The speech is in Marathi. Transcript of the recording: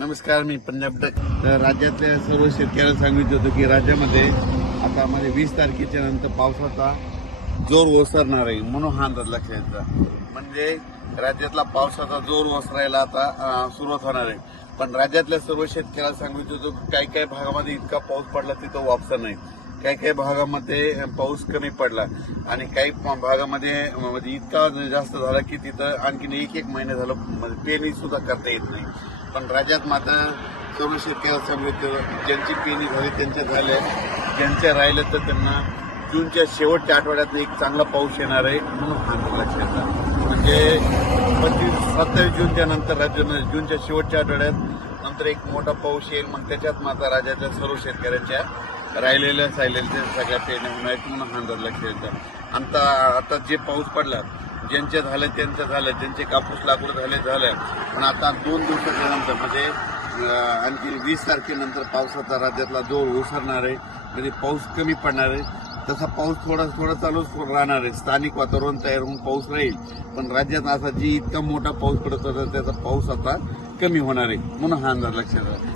नमस्कार मी पंजाब तर राज्यातल्या सर्व शेतकऱ्यांना सांगू इच्छितो की राज्यामध्ये आता माझ्या म्हणजे वीस तारखेच्या नंतर पावसाचा जोर ओसरणार आहे म्हणून हा अंदाज लक्षात म्हणजे राज्यातला पावसाचा जोर ओसरायला आता सुरुवात होणार आहे पण राज्यातल्या सर्व शेतकऱ्याला सांगू इच्छितो काही काही भागामध्ये इतका पाऊस पडला तिथं वापसा नाही काही काही भागामध्ये पाऊस कमी पडला आणि काही भागामध्ये म्हणजे इतका जास्त झाला की तिथं आणखीन एक एक महिना झालं म्हणजे पेरणी सुद्धा करता येत नाही पण राज्यात मात्र सर्व शेतकऱ्यांचा समृद्ध ज्यांची पिणी झाली त्यांच्या झाले ज्यांच्या राहिलं तर त्यांना जूनच्या शेवटच्या आठवड्यात एक चांगला पाऊस येणार आहे म्हणून हा लक्षात म्हणजे पंचवीस सत्तावीस जूनच्या नंतर राज्यानं जूनच्या शेवटच्या आठवड्यात नंतर एक मोठा पाऊस येईल मग त्याच्यात मात्र राज्याच्या सर्व शेतकऱ्यांच्या राहिलेल्या साहिलेल्या सगळ्या पेरण्या होणार आहेत म्हणून हा अंदाज लक्षात आता आता जे पाऊस पडला ज्यांच्या झालं त्यांचं झालं ज्यांचे कापूस लागवड झाले झालं पण आता दोन दिवसाच्यानंतर म्हणजे आणखी वीस तारखेनंतर पावसाचा राज्यातला जोर ओसरणार आहे म्हणजे पाऊस कमी पडणार आहे तसा पाऊस थोडा थोडा चालूच राहणार आहे स्थानिक वातावरण तयार होऊन पाऊस राहील पण राज्यात असा जी इतका मोठा पाऊस पडत होता त्याचा पाऊस आता कमी होणार आहे म्हणून हा अंदाज लक्षात